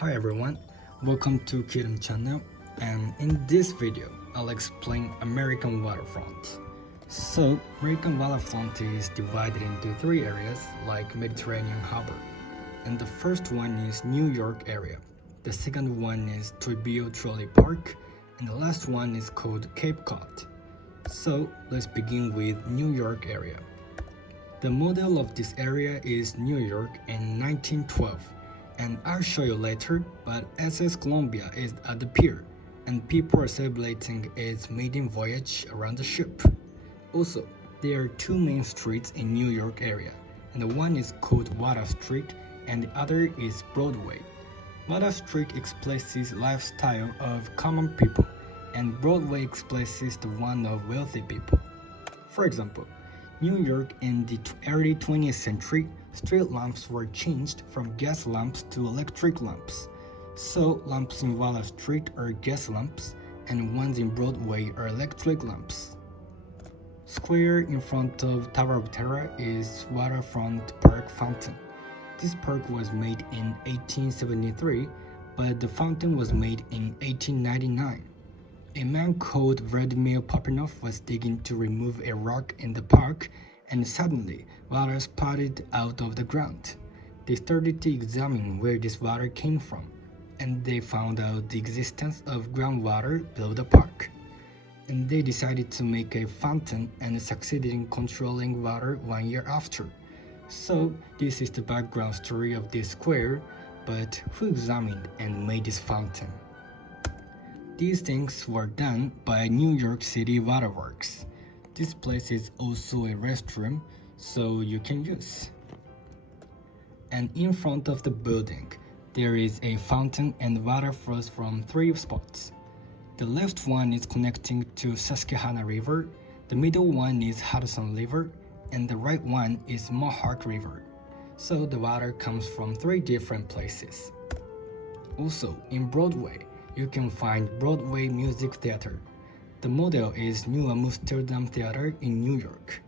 Hi everyone, welcome to Kiidam channel, and in this video I'll explain American Waterfront. So American Waterfront is divided into three areas like Mediterranean Harbor, and the first one is New York area, the second one is Tokyo Trolley Park, and the last one is called Cape Cod. So let's begin with New York area. The model of this area is New York in 1912. And I'll show you later, but SS Columbia is at the pier, and people are celebrating its maiden voyage around the ship. Also, there are two main streets in New York area, and the one is called Water Street, and the other is Broadway. Water Street expresses lifestyle of common people, and Broadway expresses the one of wealthy people. For example, New York in the early 20th century, street lamps were changed from gas lamps to electric lamps. So lamps in Water Street are gas lamps, and ones in Broadway are electric lamps. Square in front of Tower of Terror is Waterfront Park Fountain. This park was made in 1873, but the fountain was made in 1899. A man called Vladimir Popinov was digging to remove a rock in the park, and suddenly water spouted out of the ground. They started to examine where this water came from, and they found out the existence of groundwater below the park. And they decided to make a fountain and succeeded in controlling water 1 year after. So this is the background story of this square, but who examined and made this fountain? These things were done by New York City Waterworks. This place is also a restroom, so you can use. And in front of the building, there is a fountain and water flows from three spots. The left one is connecting to Susquehanna River, the middle one is Hudson River, and the right one is Mohawk River. So the water comes from three different places. Also, in Broadway, you can find Broadway Music Theater. The model is New Amsterdam Theater in New York.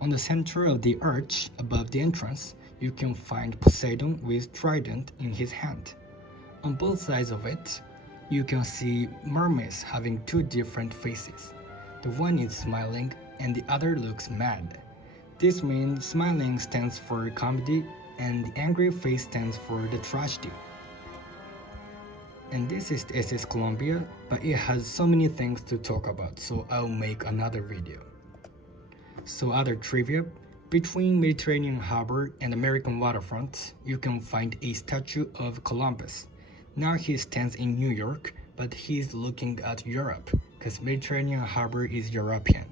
On the center of the arch above the entrance, you can find Poseidon with trident in his hand. On both sides of it, you can see mermaids having two different faces. The one is smiling and the other looks mad. This means smiling stands for comedy and the angry face stands for the tragedy. And this is the SS Columbia, but it has so many things to talk about, so I'll make another video. So other trivia, between Mediterranean Harbor and American Waterfront, you can find a statue of Columbus. Now he stands in New York, but he's looking at Europe, because Mediterranean Harbor is European.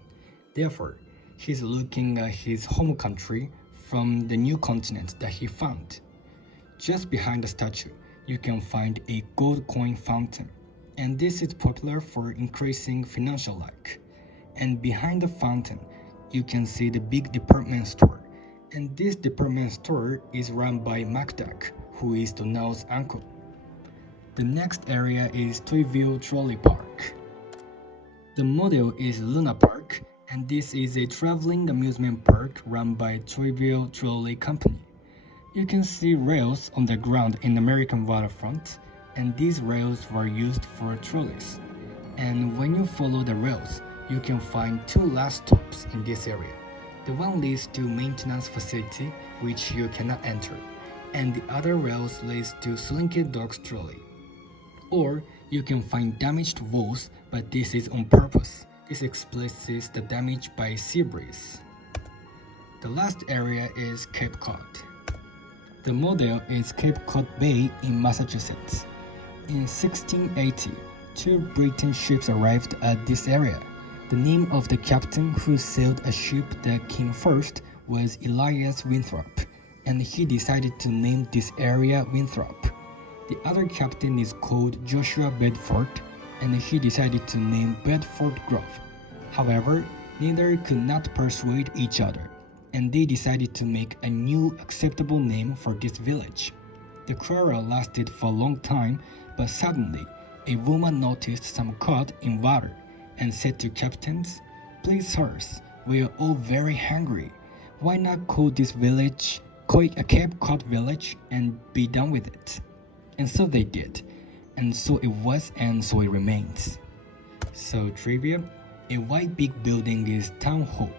Therefore, he's looking at his home country from the new continent that he found. Just behind the statue, you can find a gold coin fountain, and this is popular for increasing financial luck. And behind the fountain, you can see the big department store, and this department store is run by MacDuck, who is Donald's uncle. The next area is Tokyo Trolley Park. The model is Luna Park, and this is a traveling amusement park run by Tokyo Trolley Company. You can see rails on the ground in American Waterfront, and these rails were used for trolleys. And when you follow the rails, you can find two last stops in this area. The one leads to maintenance facility, which you cannot enter, and the other rails leads to Slinky Dog's trolley. Or you can find damaged walls, but this is on purpose. This expresses the damage by sea breeze. The last area is Cape Cod. The model is Cape Cod Bay in Massachusetts. In 1680, two British ships arrived at this area. The name of the captain who sailed a ship that came first was Elias Winthrop, and he decided to name this area Winthrop. The other captain is called Joshua Bedford, and he decided to name Bedford Grove. However, neither could not persuade each other, and they decided to make a new acceptable name for this village. The quarrel lasted for a long time, but suddenly, a woman noticed some cod in water and said to captains, "Please sirs, we are all very hungry. Why not call this village Cape Cod Village and be done with it?" And so they did. And so it was, and so it remains. So trivia, a white big building is Town Hall,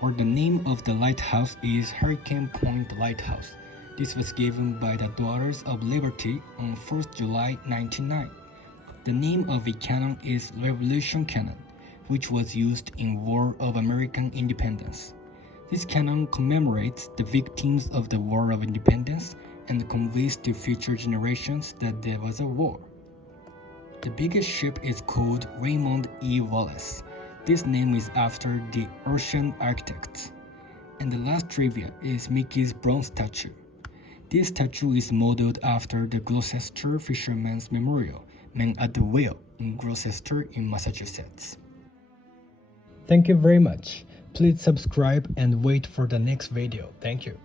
or the name of the lighthouse is Hurricane Point Lighthouse. This was given by the Daughters of Liberty on 1st July 1909. The name of a cannon is Revolution Cannon, which was used in War of American Independence. This cannon commemorates the victims of the War of Independence and conveys to future generations that there was a war. The biggest ship is called Raymond E. Wallace. This name is after the ocean architect. And the last trivia is Mickey's bronze statue. This statue is modeled after the Gloucester Fisherman's Memorial, Man at the Wheel in Gloucester in Massachusetts. Thank you very much. Please subscribe and wait for the next video. Thank you.